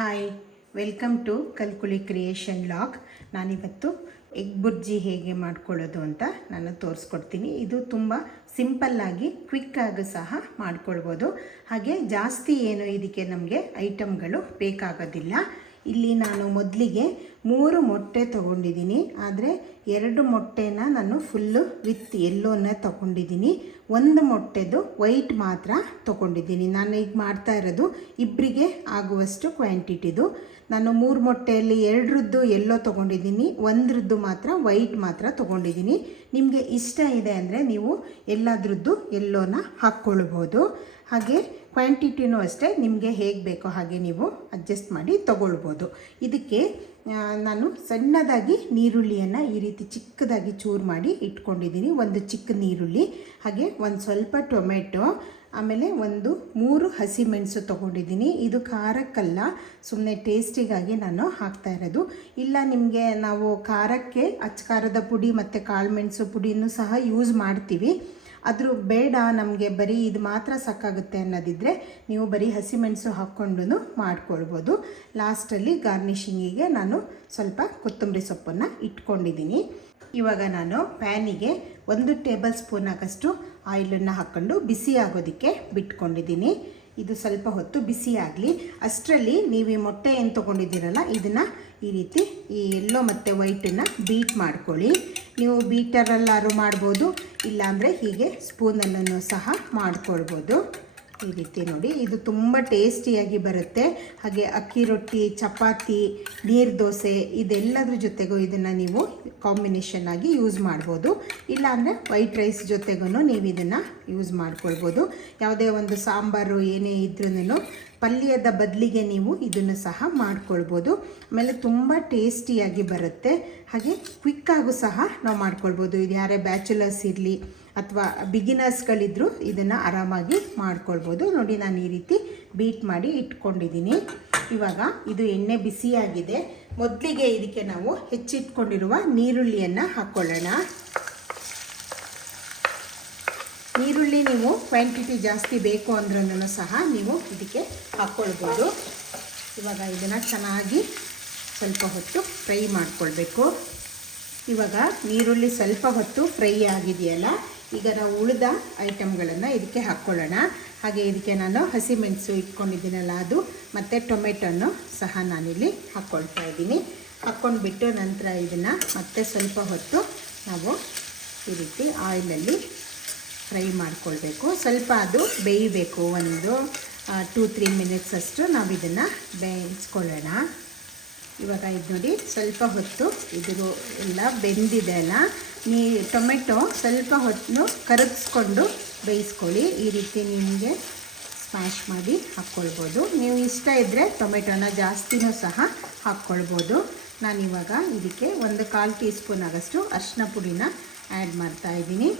Hi, welcome to ಕಲ್ಕುಲಿ creation log. ನಾನಿವತ್ತು egg bhurji ಹೇಗೆ ಮಾಡ್ಕೊಳ್ಳೋದು ಅಂತ ನಾನು ತೋರಿಸ್ಕೊಡ್ತೀನಿ. ಇದು ತುಂಬ ಸಿಂಪಲ್ಲಾಗಿ ಕ್ವಿಕ್ಕಾಗಿ ಸಹ ಮಾಡ್ಕೊಳ್ಬೋದು. ಹಾಗೆ ಜಾಸ್ತಿ ಏನು ಇದಕ್ಕೆ ನಮಗೆ ಐಟಮ್ಗಳು ಬೇಕಾಗೋದಿಲ್ಲ. ಇಲ್ಲಿ ನಾನು ಮೊದಲಿಗೆ 3 ಮೊಟ್ಟೆ ತೊಗೊಂಡಿದ್ದೀನಿ. ಆದರೆ 2 ಮೊಟ್ಟೆನ ನಾನು ಫುಲ್ಲು ವಿತ್ ಎಲ್ಲೋನ ತೊಗೊಂಡಿದ್ದೀನಿ. 1 ಮೊಟ್ಟೆದು ವೈಟ್ ಮಾತ್ರ ತೊಗೊಂಡಿದ್ದೀನಿ. ನಾನು ಈಗ ಮಾಡ್ತಾ ಇರೋದು ಇಬ್ಬರಿಗೆ ಆಗುವಷ್ಟು ಕ್ವಾಂಟಿಟಿದು. ನಾನು 3 ಮೊಟ್ಟೆಯಲ್ಲಿ 2ರದ್ದು ಎಲ್ಲೋ ತೊಗೊಂಡಿದ್ದೀನಿ, 1ರದ್ದು ಮಾತ್ರ ವೈಟ್ ಮಾತ್ರ ತೊಗೊಂಡಿದ್ದೀನಿ. ನಿಮಗೆ ಇಷ್ಟ ಇದೆ ಅಂದರೆ ನೀವು ಎಲ್ಲದರದ್ದು ಎಲ್ಲೋನ ಹಾಕ್ಕೊಳ್ಬೋದು. ಹಾಗೆ ಕ್ವಾಂಟಿಟಿನೂ ಅಷ್ಟೇ ನಿಮಗೆ ಹೇಗೆ ಬೇಕೋ ಹಾಗೆ ನೀವು ಅಡ್ಜಸ್ಟ್ ಮಾಡಿ ತೊಗೊಳ್ಬೋದು. ಇದಕ್ಕೆ ನಾನು ಸಣ್ಣದಾಗಿ ನೀರುಳ್ಳಿಯನ್ನು ಈ ರೀತಿ ಚಿಕ್ಕದಾಗಿ ಚೂರು ಮಾಡಿ ಇಟ್ಕೊಂಡಿದ್ದೀನಿ. ಒಂದು ಚಿಕ್ಕ ನೀರುಳ್ಳಿ, ಹಾಗೆ ಒಂದು ಸ್ವಲ್ಪ ಟೊಮೆಟೊ, ಆಮೇಲೆ 3 ಹಸಿಮೆಣಸು ತೊಗೊಂಡಿದ್ದೀನಿ. ಇದು ಖಾರಕ್ಕಲ್ಲ, ಸುಮ್ಮನೆ ಟೇಸ್ಟಿಗಾಗಿ ನಾನು ಹಾಕ್ತಾ ಇರೋದು. ಇಲ್ಲ ನಿಮಗೆ ನಾವು ಖಾರಕ್ಕೆ ಅಚ್ಚಕಾರದ ಪುಡಿ ಮತ್ತು ಕಾಳು ಮೆಣಸು ಪುಡಿನೂ ಸಹ ಯೂಸ್ ಮಾಡ್ತೀವಿ. ಆದರೂ ಬೇಡ, ನಮಗೆ ಬರೀ ಇದು ಮಾತ್ರ ಸಾಕಾಗುತ್ತೆ ಅನ್ನೋದಿದ್ದರೆ ನೀವು ಬರೀ ಹಸಿಮೆಣಸು ಹಾಕ್ಕೊಂಡು ಮಾಡ್ಕೊಳ್ಬೋದು. ಲಾಸ್ಟಲ್ಲಿ ಗಾರ್ನಿಷಿಂಗಿಗೆ ನಾನು ಸ್ವಲ್ಪ ಕೊತ್ತಂಬರಿ ಸೊಪ್ಪನ್ನು ಇಟ್ಕೊಂಡಿದ್ದೀನಿ. ಇವಾಗ ನಾನು ಪ್ಯಾನಿಗೆ 1 ಟೇಬಲ್ ಸ್ಪೂನ್ ಆಗಷ್ಟು ಆಯಿಲನ್ನು ಹಾಕ್ಕೊಂಡು ಬಿಸಿ ಆಗೋದಕ್ಕೆ ಬಿಟ್ಕೊಂಡಿದ್ದೀನಿ. ಇದು ಸ್ವಲ್ಪ ಹೊತ್ತು ಬಿಸಿ ಆಗಲಿ. ಅಷ್ಟರಲ್ಲಿ ನೀವು ಈ ಮೊಟ್ಟೆ ಏನು ತೊಗೊಂಡಿದ್ದೀರಲ್ಲ, ಇದನ್ನು ಈ ರೀತಿ ಈ ಎಲ್ಲೋ ಮತ್ತು ವೈಟನ್ನು ಬೀಟ್ ಮಾಡ್ಕೊಳ್ಳಿ. ನೀವು ಬೀಟರಲ್ಲಾರು ಮಾಡ್ಬೋದು, ಇಲ್ಲಾಂದರೆ ಹೀಗೆ ಸ್ಪೂನಲ್ಲೂ ಸಹ ಮಾಡ್ಕೊಳ್ಬೋದು. ಈ ರೀತಿ ನೋಡಿ, ಇದು ತುಂಬ ಟೇಸ್ಟಿಯಾಗಿ ಬರುತ್ತೆ. ಹಾಗೆ ಅಕ್ಕಿ ರೊಟ್ಟಿ, ಚಪಾತಿ, ನೀರು ದೋಸೆ ಇದೆಲ್ಲದ್ರ ಜೊತೆಗೂ ಇದನ್ನು ನೀವು ಕಾಂಬಿನೇಷನ್ ಆಗಿ ಯೂಸ್ ಮಾಡ್ಬೋದು. ಇಲ್ಲಾಂದರೆ ವೈಟ್ ರೈಸ್ ಜೊತೆಗೂ ನೀವು ಇದನ್ನು ಯೂಸ್ ಮಾಡ್ಕೊಳ್ಬೋದು. ಯಾವುದೇ ಒಂದು ಸಾಂಬಾರು ಏನೇ ಇದ್ರೂ ಪಲ್ಯದ ಬದಲಿಗೆ ನೀವು ಇದನ್ನು ಸಹ ಮಾಡ್ಕೊಳ್ಬೋದು. ಆಮೇಲೆ ತುಂಬ ಟೇಸ್ಟಿಯಾಗಿ ಬರುತ್ತೆ. ಹಾಗೆ ಕ್ವಿಕ್ಕಾಗೂ ಸಹ ನಾವು ಮಾಡ್ಕೊಳ್ಬೋದು. ಇದು ಯಾರೇ ಬ್ಯಾಚುಲರ್ಸ್ ಇರಲಿ ಅಥವಾ ಬಿಗಿನರ್ಸ್ಗಳಿದ್ದರೂ ಇದನ್ನು ಆರಾಮಾಗಿ ಮಾಡ್ಕೊಳ್ಬೋದು. ನೋಡಿ, ನಾನು ಈ ರೀತಿ ಬೀಟ್ ಮಾಡಿ ಇಟ್ಕೊಂಡಿದ್ದೀನಿ. ಇವಾಗ ಇದು ಎಣ್ಣೆ ಬಿಸಿಯಾಗಿದೆ. ಮೊದಲಿಗೆ ಇದಕ್ಕೆ ನಾವು ಹೆಚ್ಚಿಟ್ಕೊಂಡಿರುವ ನೀರುಳ್ಳಿಯನ್ನು ಹಾಕ್ಕೊಳ್ಳೋಣ. ನೀರುಳ್ಳಿ ನೀವು ಕ್ವಾಂಟಿಟಿ ಜಾಸ್ತಿ ಬೇಕು ಅಂದ್ರೂ ಸಹ ನೀವು ಇದಕ್ಕೆ ಹಾಕ್ಕೊಳ್ಬೋದು. ಇವಾಗ ಇದನ್ನು ಚೆನ್ನಾಗಿ ಸ್ವಲ್ಪ ಹೊತ್ತು ಫ್ರೈ ಮಾಡ್ಕೊಳ್ಬೇಕು. ಇವಾಗ ನೀರುಳ್ಳಿ ಸ್ವಲ್ಪ ಹೊತ್ತು ಫ್ರೈ ಆಗಿದೆಯಲ್ಲ, ಈಗ ನಾವು ಉಳಿದ ಐಟಮ್ಗಳನ್ನು ಇದಕ್ಕೆ ಹಾಕ್ಕೊಳ್ಳೋಣ. ಹಾಗೆ ಇದಕ್ಕೆ ನಾನು ಹಸಿಮೆಣಸು ಇಟ್ಕೊಂಡಿದ್ದೀನಲ್ಲ ಅದು, ಮತ್ತು ಟೊಮೆಟೊನ್ನು ಸಹ ನಾನಿಲ್ಲಿ ಹಾಕ್ಕೊಳ್ತಾ ಇದ್ದೀನಿ. ಹಾಕ್ಕೊಂಡ್ಬಿಟ್ಟು ನಂತರ ಇದನ್ನು ಮತ್ತೆ ಸ್ವಲ್ಪ ಹೊತ್ತು ನಾವು ಈ ರೀತಿ ಆಯಿಲಲ್ಲಿ ಫ್ರೈ ಮಾಡ್ಕೊಳ್ಬೇಕು. ಸ್ವಲ್ಪ ಅದು ಬೇಯಬೇಕು. ಒಂದು 2-3 ಮಿನಿಟ್ಸ್ ಅಷ್ಟು ನಾವು ಇದನ್ನು ಬೇಯಿಸ್ಕೊಳ್ಳೋಣ. ಇವಾಗ ಇದು ನೋಡಿ, ಸ್ವಲ್ಪ ಹೊತ್ತು ಇದು ಎಲ್ಲ ಬೆಂದಿದೆ ಅಲ್ಲ, ಟೊಮೆಟೊ ಸ್ವಲ್ಪ ಹೊತ್ತು ಕರಗಿಸ್ಕೊಂಡು ಬೇಯಿಸ್ಕೊಳ್ಳಿ. ಈ ರೀತಿ ನಿಮಗೆ ಸ್ಮ್ಯಾಶ್ ಮಾಡಿ ಹಾಕ್ಕೊಳ್ಬೋದು. ನೀವು ಇಷ್ಟ ಇದ್ದರೆ ಟೊಮೆಟೊನ ಜಾಸ್ತಿನೂ ಸಹ ಹಾಕ್ಕೊಳ್ಬೋದು. ನಾನಿವಾಗ ಇದಕ್ಕೆ 1/4 ಟೀ ಸ್ಪೂನ್ ಆಗಷ್ಟು ಅರಿಶಿನ ಪುಡಿನ ಆ್ಯಡ್ ಮಾಡ್ತಾಯಿದ್ದೀನಿ.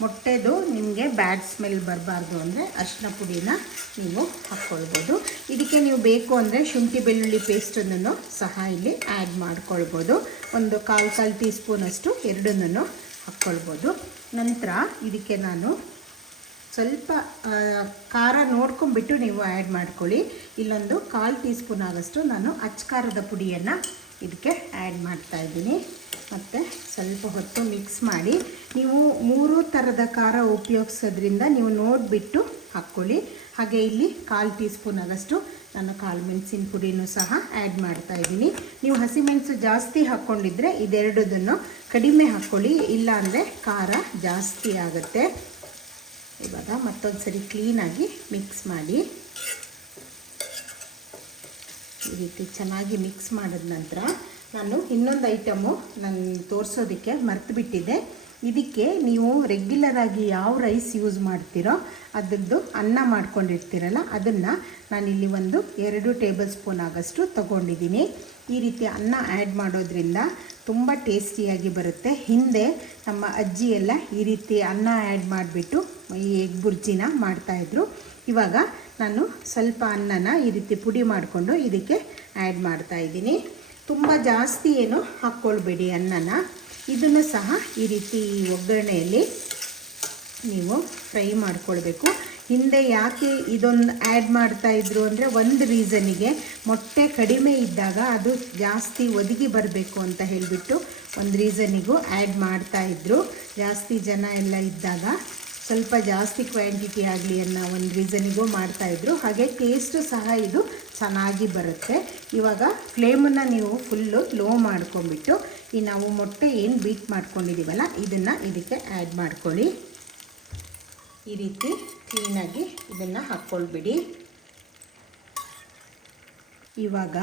ಮೊಟ್ಟೆದು ನಿಮಗೆ ಬ್ಯಾಡ್ ಸ್ಮೆಲ್ ಬರಬಾರ್ದು ಅಂದರೆ ಅರಿಶಿನ ಪುಡಿನ ನೀವು ಹಾಕ್ಕೊಳ್ಬೋದು. ಇದಕ್ಕೆ ನೀವು ಬೇಕು ಅಂದರೆ ಶುಂಠಿ ಬೆಳ್ಳುಳ್ಳಿ ಪೇಸ್ಟನ್ನು ಸಹ ಇಲ್ಲಿ ಆ್ಯಡ್ ಮಾಡ್ಕೊಳ್ಬೋದು. ಒಂದು 1/4 ಟೀ ಸ್ಪೂನಷ್ಟು ಎರಡನ್ನೂ ಹಾಕ್ಕೊಳ್ಬೋದು. ನಂತರ ಇದಕ್ಕೆ ನಾನು ಸ್ವಲ್ಪ ಖಾರ ನೋಡ್ಕೊಂಬಿಟ್ಟು ನೀವು ಆ್ಯಡ್ ಮಾಡ್ಕೊಳ್ಳಿ. ಇಲ್ಲೊಂದು 1/4 ಟೀ ಸ್ಪೂನ್ ಆಗಷ್ಟು ನಾನು ಅಚ್ಚಕಾರದ ಪುಡಿಯನ್ನು ಇದಕ್ಕೆ ಆ್ಯಡ್ ಮಾಡ್ತಾಯಿದ್ದೀನಿ. ಮತ್ತು ಸ್ವಲ್ಪ ಹೊತ್ತು ಮಿಕ್ಸ್ ಮಾಡಿ. ನೀವು 3 ಥರದ ಖಾರ ಉಪಯೋಗಿಸೋದ್ರಿಂದ ನೀವು ನೋಡಿಬಿಟ್ಟು ಹಾಕ್ಕೊಳ್ಳಿ. ಹಾಗೆ ಇಲ್ಲಿ 1/4 ಟೀ ಸ್ಪೂನ್ ಆಗಷ್ಟು ನಾನು ಕಾಳು ಮೆಣಸಿನ ಪುಡಿನೂ ಸಹ ಆ್ಯಡ್ ಮಾಡ್ತಾಯಿದ್ದೀನಿ. ನೀವು ಹಸಿಮೆಣಸು ಜಾಸ್ತಿ ಹಾಕ್ಕೊಂಡಿದ್ರೆ ಇದೆರಡದನ್ನು ಕಡಿಮೆ ಹಾಕ್ಕೊಳ್ಳಿ, ಇಲ್ಲ ಅಂದರೆ ಖಾರ ಜಾಸ್ತಿ ಆಗುತ್ತೆ. ಇವಾಗ ಮತ್ತೊಂದು ಸರಿ ಕ್ಲೀನಾಗಿ ಮಿಕ್ಸ್ ಮಾಡಿ. ಈ ರೀತಿ ಚೆನ್ನಾಗಿ ಮಿಕ್ಸ್ ಮಾಡಿದ ನಂತರ ನಾನು ಇನ್ನೊಂದು ಐಟಮು ನಾನು ತೋರಿಸೋದಕ್ಕೆ ಮರ್ತುಬಿಟ್ಟಿದ್ದೆ. ಇದಕ್ಕೆ ನೀವು ರೆಗ್ಯುಲರಾಗಿ ಯಾವ ರೈಸ್ ಯೂಸ್ ಮಾಡ್ತೀರೋ ಅದರದ್ದು ಅನ್ನ ಮಾಡ್ಕೊಂಡಿರ್ತೀರಲ್ಲ, ಅದನ್ನು ನಾನಿಲ್ಲಿ 2 ಟೇಬಲ್ ಸ್ಪೂನ್ ಆಗಷ್ಟು ತೊಗೊಂಡಿದ್ದೀನಿ. ಈ ರೀತಿ ಅನ್ನ ಆ್ಯಡ್ ಮಾಡೋದ್ರಿಂದ ತುಂಬ ಟೇಸ್ಟಿಯಾಗಿ ಬರುತ್ತೆ. ಹಿಂದೆ ನಮ್ಮ ಅಜ್ಜಿ ಎಲ್ಲ ಈ ರೀತಿ ಅನ್ನ ಆ್ಯಡ್ ಮಾಡಿಬಿಟ್ಟು ಈ ಎಗ್ ಬುರ್ಜಿನ ಮಾಡ್ತಾಯಿದ್ರು. ಇವಾಗ ನಾನು ಸ್ವಲ್ಪ ಅನ್ನನ ಈ ರೀತಿ ಪುಡಿ ಮಾಡಿಕೊಂಡು ಇದಕ್ಕೆ ಆ್ಯಡ್ ಮಾಡ್ತಾಯಿದ್ದೀನಿ. ತುಂಬ ಜಾಸ್ತಿ ಏನು ಹಾಕ್ಕೊಳ್ಬೇಡಿ ಅನ್ನನ. ಇದನ್ನು ಸಹ ಈ ರೀತಿ ಒಗ್ಗರಣೆಯಲ್ಲಿ ನೀವು ಫ್ರೈ ಮಾಡ್ಕೊಳ್ಬೇಕು. ಹಿಂದೆ ಯಾಕೆ ಇದೊಂದು ಆ್ಯಡ್ ಮಾಡ್ತಾ ಇದ್ರು ಅಂದರೆ ಒಂದು ರೀಸನಿಗೆ ಮೊಟ್ಟೆ ಕಡಿಮೆ ಇದ್ದಾಗ ಅದು ಜಾಸ್ತಿ ಒದಗಿ ಬರಬೇಕು ಅಂತ ಹೇಳಿಬಿಟ್ಟು ಒಂದು ರೀಸನಿಗೂ ಆ್ಯಡ್ ಮಾಡ್ತಾಯಿದ್ರು. ಜಾಸ್ತಿ ಜನ ಎಲ್ಲ ಇದ್ದಾಗ ಸ್ವಲ್ಪ ಜಾಸ್ತಿ ಕ್ವಾಂಟಿಟಿ ಆಗಲಿ ಅನ್ನೋ ಒಂದು ರೀಸನಿಗೂ ಮಾಡ್ತಾಯಿದ್ರು. ಹಾಗೆ ಟೇಸ್ಟು ಸಹ ಇದು ಚೆನ್ನಾಗಿ ಬರುತ್ತೆ. ಇವಾಗ ಫ್ಲೇಮನ್ನು ನೀವು ಫುಲ್ಲು ಲೋ ಮಾಡ್ಕೊಂಬಿಟ್ಟು ಈ ನಾವು ಮೊಟ್ಟೆ ಏನು ಬೀಟ್ ಮಾಡ್ಕೊಂಡಿದ್ದೀವಲ್ಲ ಇದನ್ನು ಇದಕ್ಕೆ ಆ್ಯಡ್ ಮಾಡ್ಕೊಳ್ಳಿ. ಈ ರೀತಿ ಕ್ಲೀನಾಗಿ ಇದನ್ನು ಹಾಕ್ಕೊಳ್ಬಿಡಿ. ಇವಾಗ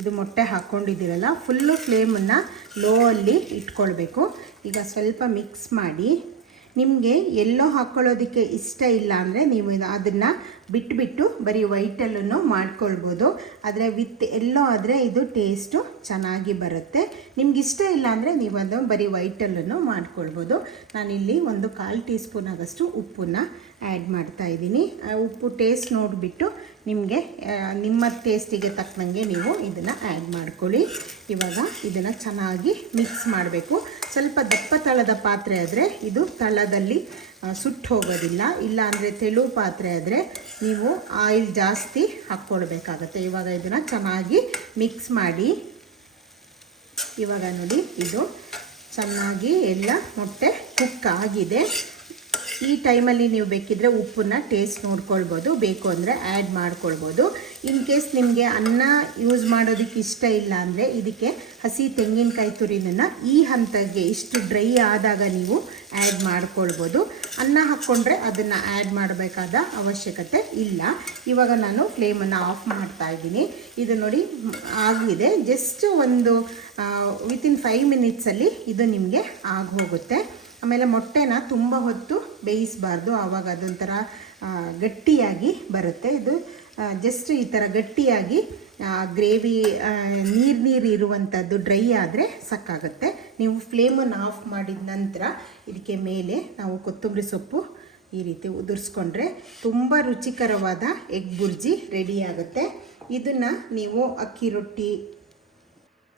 ಇದು ಮೊಟ್ಟೆ ಹಾಕ್ಕೊಂಡಿದ್ದೀರಲ್ಲ ಫುಲ್ಲು ಫ್ಲೇಮನ್ನು ಲೋ ಅಲ್ಲಿ ಇಟ್ಕೊಳ್ಬೇಕು. ಈಗ ಸ್ವಲ್ಪ ಮಿಕ್ಸ್ ಮಾಡಿ. ನಿಮಗೆ ಎಲ್ಲೋ ಹಾಕ್ಕೊಳ್ಳೋದಕ್ಕೆ ಇಷ್ಟ ಇಲ್ಲ ಅಂದರೆ ನೀವು ಅದನ್ನು ಬಿಟ್ಬಿಟ್ಟು ಬರೀ ವೈಟಲ್ಲೂ ಮಾಡ್ಕೊಳ್ಬೋದು. ಆದರೆ ವಿತ್ ಎಲ್ಲೋ ಆದರೆ ಇದು ಟೇಸ್ಟು ಚೆನ್ನಾಗಿ ಬರುತ್ತೆ. ನಿಮ್ಗೆ ಇಷ್ಟ ಇಲ್ಲ ಅಂದರೆ ನೀವು ಅದು ಬರೀ ವೈಟಲ್ಲೂ ಮಾಡ್ಕೊಳ್ಬೋದು. ನಾನಿಲ್ಲಿ ಒಂದು 1/4 ಟೀ ಸ್ಪೂನ್ ಆಗೋಷ್ಟು ಉಪ್ಪನ್ನು ಆ್ಯಡ್ ಮಾಡ್ತಾಯಿದ್ದೀನಿ. ಉಪ್ಪು ಟೇಸ್ಟ್ ನೋಡಿಬಿಟ್ಟು ನಿಮಗೆ ನಿಮ್ಮ ಟೇಸ್ಟಿಗೆ ತಕ್ಕಂಗೆ ನೀವು ಇದನ್ನು ಆ್ಯಡ್ ಮಾಡ್ಕೊಳ್ಳಿ. ಇವಾಗ ಇದನ್ನು ಚೆನ್ನಾಗಿ ಮಿಕ್ಸ್ ಮಾಡಬೇಕು. ಸ್ವಲ್ಪ ದಪ್ಪ ತಳದ ಪಾತ್ರೆ ಆದರೆ ಇದು ತಳದಲ್ಲಿ ಸುಟ್ಟು ಹೋಗೋದಿಲ್ಲ. ಇಲ್ಲ ಅಂದರೆ ತೆಳು ಪಾತ್ರೆ ಆದರೆ ನೀವು ಆಯಿಲ್ ಜಾಸ್ತಿ ಹಾಕ್ಕೊಳ್ಬೇಕಾಗತ್ತೆ. ಇವಾಗ ಇದನ್ನು ಚೆನ್ನಾಗಿ ಮಿಕ್ಸ್ ಮಾಡಿ. ಇವಾಗ ನೋಡಿ ಇದು ಚೆನ್ನಾಗಿ ಎಲ್ಲ ಮೊಟ್ಟೆ ಕುಕ್ ಆಗಿದೆ. ಈ ಟೈಮಲ್ಲಿ ನೀವು ಬೇಕಿದ್ದರೆ ಉಪ್ಪನ್ನು ಟೇಸ್ಟ್ ನೋಡ್ಕೊಳ್ಬೋದು, ಬೇಕು ಅಂದರೆ ಆ್ಯಡ್ ಮಾಡ್ಕೊಳ್ಬೋದು. ಇನ್ ಕೇಸ್ ನಿಮಗೆ ಅನ್ನ ಯೂಸ್ ಮಾಡೋದಕ್ಕೆ ಇಷ್ಟ ಇಲ್ಲ ಅಂದರೆ ಇದಕ್ಕೆ ಹಸಿ ತೆಂಗಿನಕಾಯಿ ತುರಿನನ್ನು ಈ ಹಂತಕ್ಕೆ ಇಷ್ಟು ಡ್ರೈ ಆದಾಗ ನೀವು ಆ್ಯಡ್ ಮಾಡ್ಕೊಳ್ಬೋದು. ಅನ್ನ ಹಾಕ್ಕೊಂಡ್ರೆ ಅದನ್ನು ಆ್ಯಡ್ ಮಾಡಬೇಕಾದ ಅವಶ್ಯಕತೆ ಇಲ್ಲ. ಇವಾಗ ನಾನು ಫ್ಲೇಮನ್ನು ಆಫ್ ಮಾಡ್ತಾ ಇದ್ದೀನಿ. ಇದು ನೋಡಿ ಆಗಿದೆ. ಜಸ್ಟ್ ಒಂದು ವಿತಿನ್ 5 ಮಿನಿಟ್ಸಲ್ಲಿ ಇದು ನಿಮಗೆ ಆಗೋಗುತ್ತೆ. ಆಮೇಲೆ ಮೊಟ್ಟೆನ ತುಂಬ ಹೊತ್ತು ಬೇಯಿಸಬಾರ್ದು, ಆವಾಗ ಅದೊಂಥರ ಗಟ್ಟಿಯಾಗಿ ಬರುತ್ತೆ. ಇದು ಜಸ್ಟ್ ಈ ಥರ ಗಟ್ಟಿಯಾಗಿ ಗ್ರೇವಿ ನೀರು ಇರುವಂಥದ್ದು ಡ್ರೈ ಆದರೆ ಸಾಕಾಗುತ್ತೆ. ನೀವು ಫ್ಲೇಮನ್ನು ಆಫ್ ಮಾಡಿದ ನಂತರ ಇದಕ್ಕೆ ಮೇಲೆ ನಾವು ಕೊತ್ತಂಬರಿ ಸೊಪ್ಪು ಈ ರೀತಿ ಉದುರಿಸ್ಕೊಂಡ್ರೆ ತುಂಬ ರುಚಿಕರವಾದ ಎಗ್ ಬುರ್ಜಿ ರೆಡಿ ಆಗುತ್ತೆ. ಇದನ್ನು ನೀವು ಅಕ್ಕಿ ರೊಟ್ಟಿ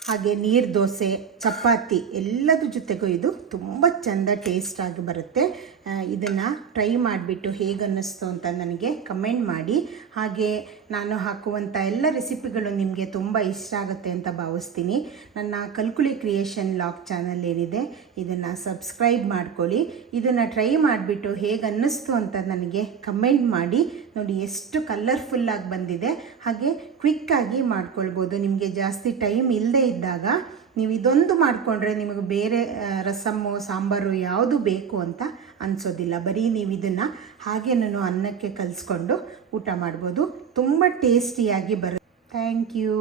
ಹಾಗೆ ನೀರು ದೋಸೆ ಚಪಾತಿ ಎಲ್ಲದ್ರ ಜೊತೆಗೂ ಇದು ತುಂಬ ಚೆಂದ ಟೇಸ್ಟಾಗಿ ಬರುತ್ತೆ. ಇದನ್ನು ಟ್ರೈ ಮಾಡಿಬಿಟ್ಟು ಹೇಗೆ ಅನ್ನಿಸ್ತು ಅಂತ ನನಗೆ ಕಮೆಂಟ್ ಮಾಡಿ. ಹಾಗೆ ನಾನು ಹಾಕುವಂಥ ಎಲ್ಲ ರೆಸಿಪಿಗಳು ನಿಮಗೆ ತುಂಬ ಇಷ್ಟ ಆಗುತ್ತೆ ಅಂತ ಭಾವಿಸ್ತೀನಿ. ನನ್ನ ಕಲ್ಕುಳಿ ಕ್ರಿಯೇಷನ್ ಲಾಗ್ ಚಾನಲ್ ಏನಿದೆ ಇದನ್ನು ಸಬ್ಸ್ಕ್ರೈಬ್ ಮಾಡ್ಕೊಳ್ಳಿ. ಇದನ್ನು ಟ್ರೈ ಮಾಡಿಬಿಟ್ಟು ಹೇಗೆ ಅನ್ನಿಸ್ತು ಅಂತ ನನಗೆ ಕಮೆಂಟ್ ಮಾಡಿ. ನೋಡಿ ಎಷ್ಟು ಕಲರ್ಫುಲ್ಲಾಗಿ ಬಂದಿದೆ. ಹಾಗೆ ಕ್ವಿಕ್ಕಾಗಿ ಮಾಡ್ಕೊಳ್ಬೋದು. ನಿಮಗೆ ಜಾಸ್ತಿ ಟೈಮ್ ಇಲ್ಲದೆ ಇದ್ದಾಗ ನೀವು ಇದೊಂದು ಮಾಡಿಕೊಂಡ್ರೆ ನಿಮಗೆ ಬೇರೆ ರಸಮ್ಮು ಸಾಂಬಾರು ಯಾವುದು ಬೇಕು ಅಂತ ಅನಿಸೋದಿಲ್ಲ. ಬರೀ ನೀವು ಇದನ್ನು ಹಾಗೇನೂ ಅನ್ನಕ್ಕೆ ಕಲಿಸ್ಕೊಂಡು ಊಟ ಮಾಡ್ಬೋದು. ತುಂಬ ಟೇಸ್ಟಿಯಾಗಿ ಬರುತ್ತೆ. Thank you.